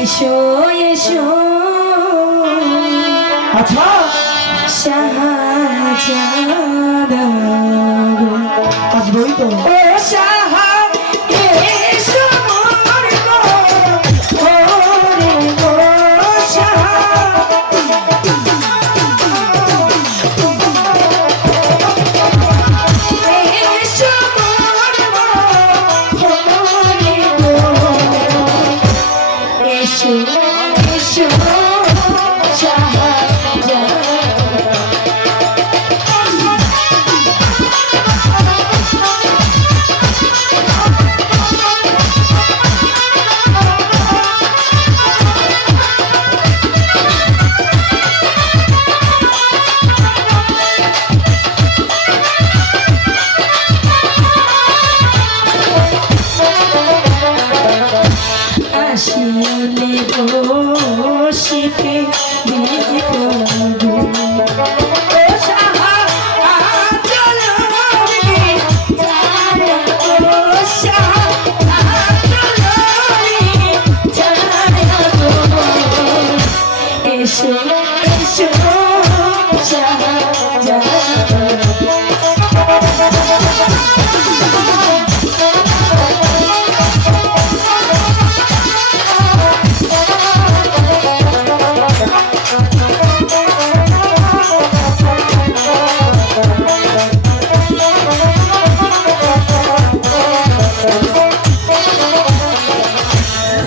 এসো এসো আচ্ছা শাহজাদ আসবোই তো ও শাহ এসো মোর গো ওরে গো শাহ এসো মোর গো ওরে গো এসো এসো শাহজাদ আসিলে বসিতে দেখো এসো এসো শাহজাদ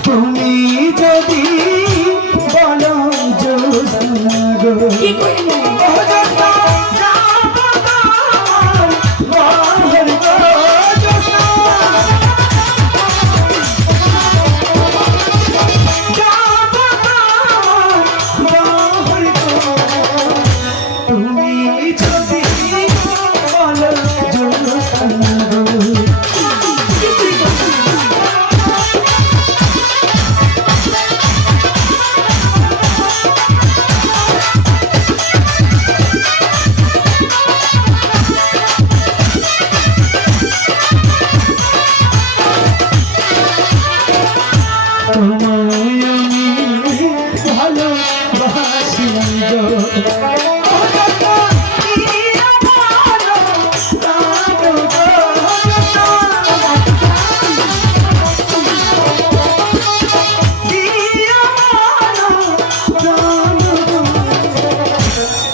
তুমি যদি বলো জোসনা গো কি কইলে ও জোসনা যাবো তোমার বাহির গো জোসনা যাবো তোমার বাহির গো তুমি যদি বলো জোসনা গো তোমায় আমি ভালোবাসি গো ও জোসনা ইয়া ভালো লাগো গো জোসনা ইয়া ভালো লাগো গো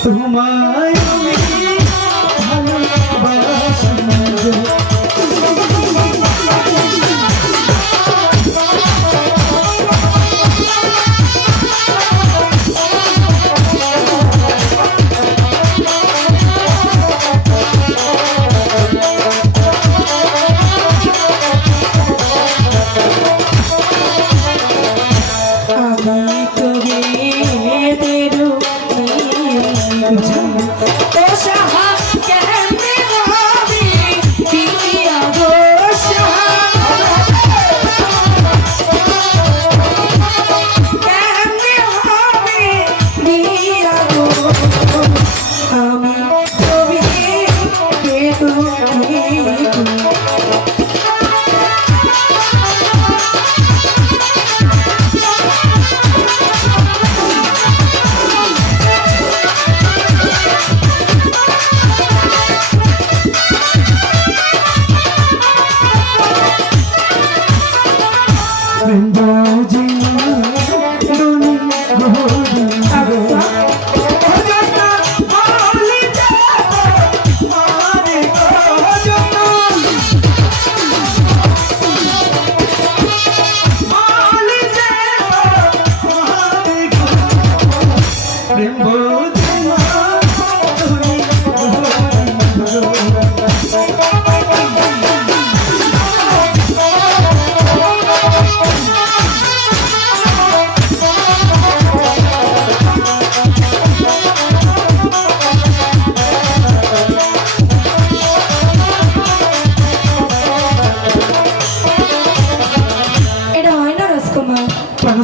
তোমায় আমি ভালোবাসি গো আমি তোরে দেরু ও শাহ কেমনে হবে বিয়া গো কেমনে হবে বিয়া গো আমি তোরে দেরু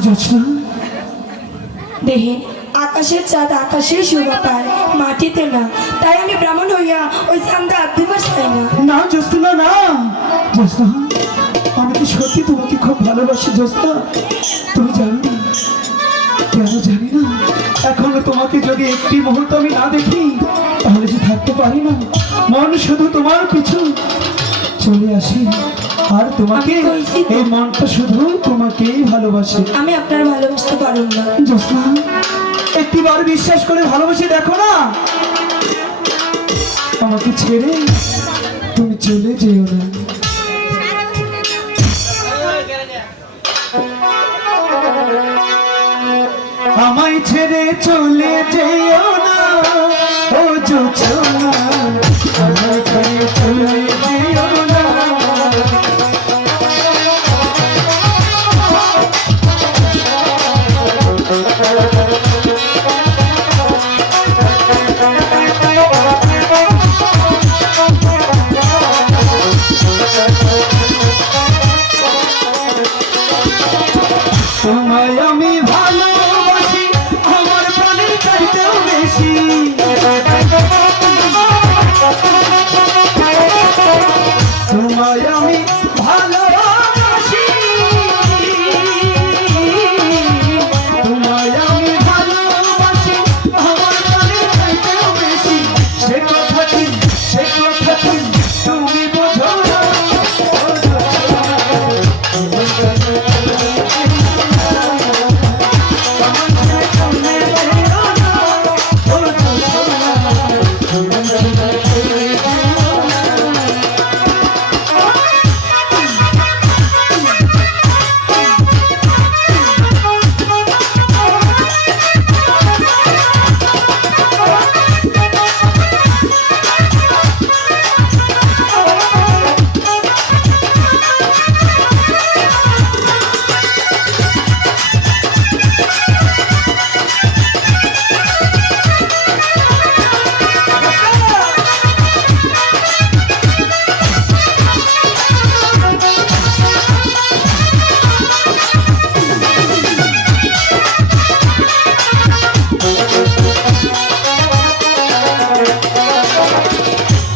জোছনা দেহে আকাশের চাঁদ আকাশে শোভা পায় মাটিতে না, তাই আমি ব্রাহ্মণ হইয়া ওই চাঁদা দিবস পাই না। না জোছনা না, জোছনা আমি কি যে সত্যি তোমাকে খুব ভালোবাসি জ্যোৎস্না, তুমি জানো না, কেন জানি না, এখনো তোমাকে যদি একটি মুহূর্ত আমি না দেখি তাহলে যে থাকতে পারি না, মন শুধু তোমার পিছু চলে আসি। আর তোমাকে আমি কইছি তো। এই মনটা শুধু তোমাকেই ভালোবাসে। আমি আপনার ভালোবাসতে পারুন না। জ্যোৎস্না, একটিবার বিশ্বাস করে ভালোবেসে দেখো না, আমাকে ছেড়ে তুমি চলে যেও না। আমায় ছেড়ে চলে যেও না, ও জ্যোৎস্না, আমায় ছেড়ে চলে যেও না। তোমায় আমি ভালোবাসি আমার প্রাণের চাইতেও বেশি। তোমায় আমি ভালোবাসি, তোমায় আমি ভালোবাসি আমার প্রাণের চাইতেও বেশি। সে কথা কি, সে কথা কি তুমি বোঝো না।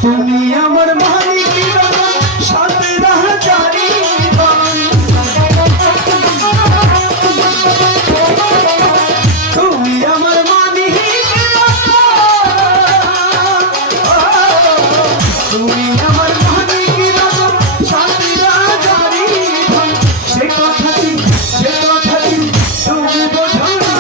তুমি আমার মালিক রতন, সাথে রাহজারি ধন। তুমি আমার মালিক রতন, তুমি আমার মালিক রতন, সাথে রাহজারি ধন। সে কথা কি, সে কথা কি তুমি বোঝো না।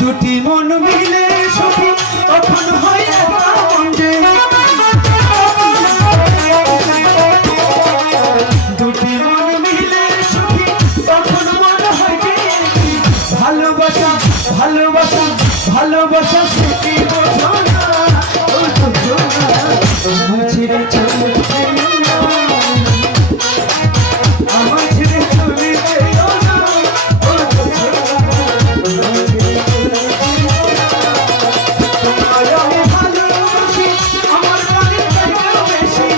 দুটি মন মিলে সুখী তখন হয় একা মন যে। দুটি মন মিলে সুখী তখন মন হয় যে। ভালোবাসা, ভালোবাসা, ভালোবাসা সে কি বোঝো না, ও বোঝো না। আমায় ছেড়ে চলে যেও না, আমায় ছেড়ে চলে যেও না, ও বোঝো না। তোমায় আমি ভালোবাসি আমার প্রাণের চাইতেও বেশি।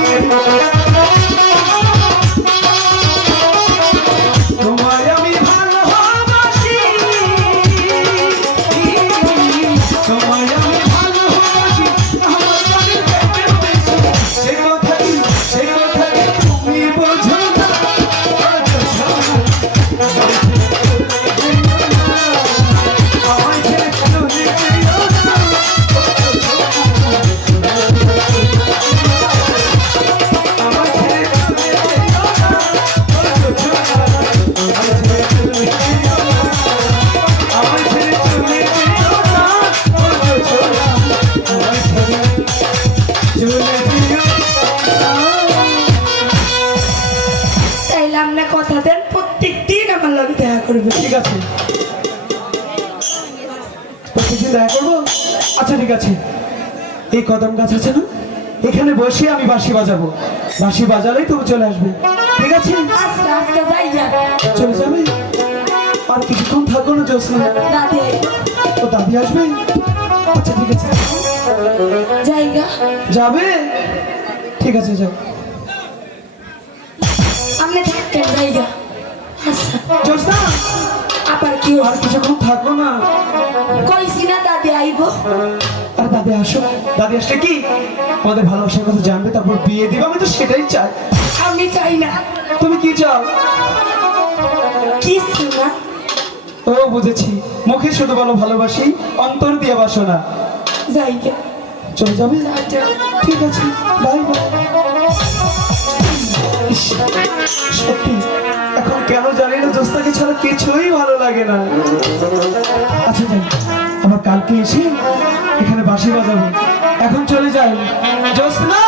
তোমায় আমি ভালোবাসি, তোমায় আমি ভালোবাসি আমার প্রাণের চাইতেও বেশি। সে কথা আছে তো কিছু দেখা করবো? আচ্ছা ঠিক আছে, এই কদম গাছ আছে না, এখানে বসে আমি বাঁশি বাজাবো, বাঁশি বাজালেই তুমি চলে আসবে, ঠিক আছে? আস্তে আস্তে যাইয়া চলে যাবে? আর কিছুক্ষণ থাকো না জোসনা, দাদি ও দাদি আসবে। আচ্ছা ঠিক আছে, জায়গা যাবে? ঠিক আছে যাও। আপনি থাকেন জায়গা। আচ্ছা জোসনা আবার কি আর কিছুক্ষণ থাকো না। কইছি না দাদি আইব। আর দাদি আসো, দাদি আসলে কি আমাদের ভালোবাসার কথা জানবে, তারপর বিয়ে দিবে, আমি তো সেটাই চাই। আমি চাই না তুমি কি চাও? কিছু না। ও বুঝেছি, মুখে শুধু বলো ভালোবাসি, অন্তর দিয়ে বাসো না। জায়গা চলে যাবে? ঠিক আছে, বাই বাই। ইস, সত্যি এখন কেন জানি না জোস্তাকে ছাড়া কিছুই ভালো লাগে না। আচ্ছা যাই, আবার কালকে এসে এখানে বাঁশি বাজাবো। এখন চলে যাই জোস্না।